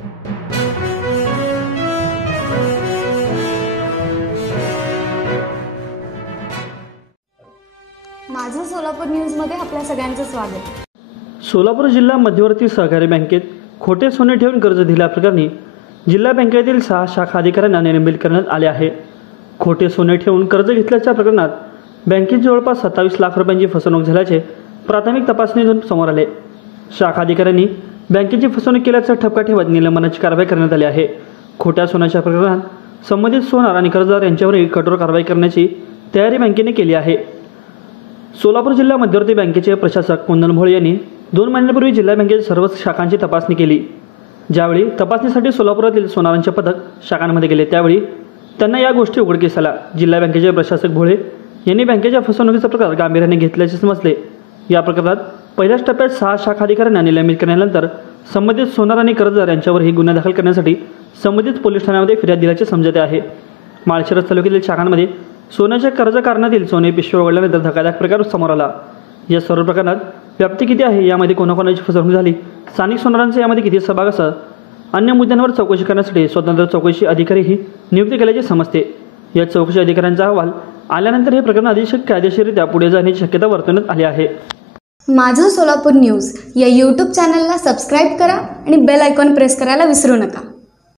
माझं सोलापूर न्यूजमध्ये आपल्या सगळ्यांचं स्वागत। सोलापूर जिल्हा मध्यवर्ती सहकारी बँकेत खोटे सोने ठेवून कर्ज दिल्याप्रकरणी जिल्हा बँकेतील 6 शाखा अधिकाऱ्यांना निलंबित करण्यात आले आहे। खोटे सोने ठेवून कर्ज घेतल्याच्या प्रकरणात बँकेत जवळपास 27 लाख रुपयांची फसवणूक झाल्याचे प्राथमिक तपासणीतून समोर आले। शाखा अधिकाऱ्यांनी बँकेची फसवणूक केल्याचा ठपका ठेवत निलंबनाची कारवाई करण्यात आली आहे। खोट्या सोन्याच्या प्रकरणात संबंधित सोनार आणि कर्जदार यांच्यावरही कठोर कारवाई करण्याची तयारी बँकेने केली आहे। सोलापूर जिल्हा मध्यवर्ती बँकेचे प्रशासक कुंदन भोळे यांनी 2 महिन्यांपूर्वी जिल्हा बँकेच्या सर्व शाखांची तपासणी केली। ज्यावेळी तपासणीसाठी सोलापुरातील सोनारांचे पथक शाखांमध्ये गेले त्यावेळी त्यांना या गोष्टी उघडकीस आल्या। जिल्हा बँकेचे प्रशासक भोळे यांनी बँकेच्या फसवणुकीचा प्रकार गांभीर्याने घेतल्याचे समजले। या प्रकरणात पहिल्याच टप्प्यात 6 शाखा अधिकाऱ्यांना निलंबित केल्यानंतर संबंधित सोनार आणि कर्जदार यांच्यावरही गुन्हा दाखल करण्यासाठी संबंधित पोलीस ठाण्यामध्ये फिर्याद दिल्याचे समजते आहे। माळशिरस तालुक्यातील शाखांमध्ये सोन्याच्या कर्ज कारणातील सोने पिशवी वगळल्यानंतर धक्कादायक प्रकार समोर आला। या सर्व प्रकरणात व्याप्ती किती आहे, यामध्ये कोणाकोणाची फसवणूक झाली, स्थानिक सोनारांचा यामध्ये किती सहभाग असा अन्य मुद्द्यांवर चौकशी करण्यासाठी स्वतंत्र चौकशी अधिकारीही नियुक्त केल्याचे समजते। या चौकशी अधिकाऱ्यांचा अहवाल आल्यानंतर हे प्रकरण अधिक कायदेशीररित्या पुढे जाण्याची शक्यता वर्तवण्यात आली आहे। माझं सोलापूर न्यूज या यूट्यूब चॅनलला सबस्क्राईब करा आणि बेल आयकॉन प्रेस करायला विसरू नका।